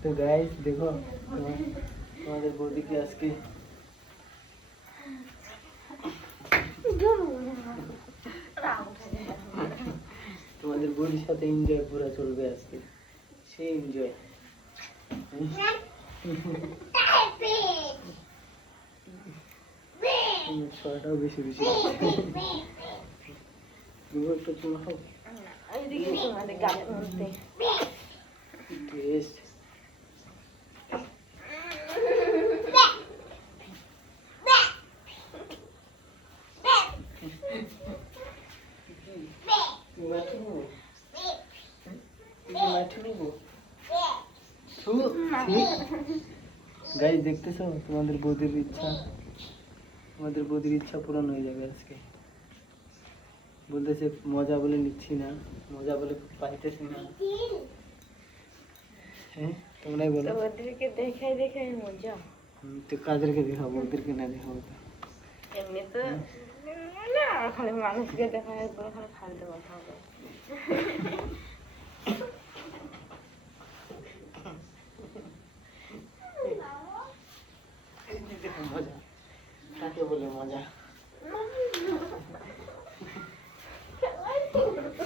তো গাইস দেখো তোমাদের বৌদিকে আজকে? তোমাদের বৌদির সাথে এনজয় পুরো চলবে আজকে। সেই এনজয় ছয়টাও বেশি বেশি একটা টেস্ট মাটি নেব মাটি নেব গাইজ দেখতেছো? তোমাদের বৌদির ইচ্ছা। তোমাদের বৌদির ইচ্ছা পূরণ হয়ে যাবে আজকে। বলতেছে মজা বলে নিচ্ছি না। মজা বলে পাইতেছি না। হ্যাঁ তোমরাই বলো। ওদেরকে দেখাই দেখাই মজা। তো কাদেরকে দেখাবো? ওদেরকে না দেখাবো এমনি তো না খালি মানুষকে দেখা খালি ফালতু কথা হবে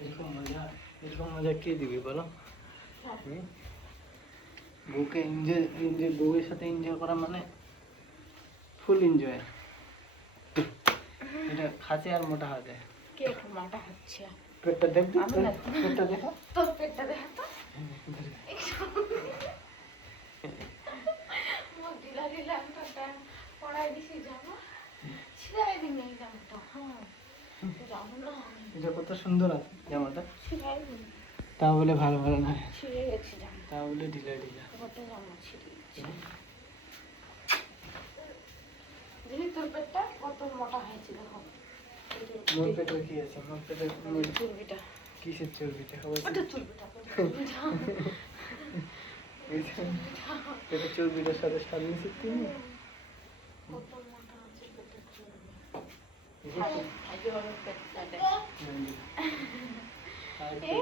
এরকম মজা এরকম মজা কে দিবে বলো? বউকে এনজয় এনজয় বউয়ের সাথে এনজয় করা মানে ফুল এনজয় এটা খাসে আর মোটা যায় কে হচ্ছে? পেটটা দেখবি পেটটা দেখো। তোর পেটটা দেখা তো। ঢিলা ঢিলা পড়াই দিছি জামা ছিড়াই দিন এই জামাটা হ্যাঁ। এটা কত সুন্দর আছে জামাটা। তা বলে ভালো ভালো না? ছিঁড়ে গেছে জামা তা বলে ঢিলা ঢিলা। কত জামা ছিঁড়ে গেছে। তোর পেটটা কত মোটা হয়েছে দেখো। মোর পেটের কি আছে? মোর পেটের চর্বিটা কিসের চর্বিতে হবে চর্বিটা চর্বিটা। পেটের চর্বিটার সাথে সার মিশে তুমি Thank মোটা আছে পেটের চর্বি আজকে অনেক পেটটা দেখ এ?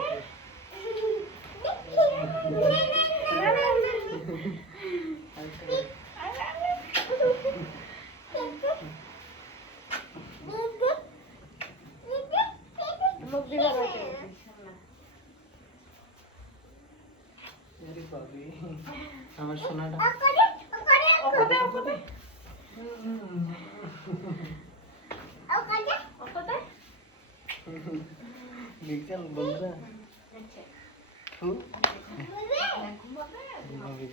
মুখ দিবা রাখে আমার সোনাটা। দেখছেন বন্ধুরা আচ্ছা। ঘুমাবি।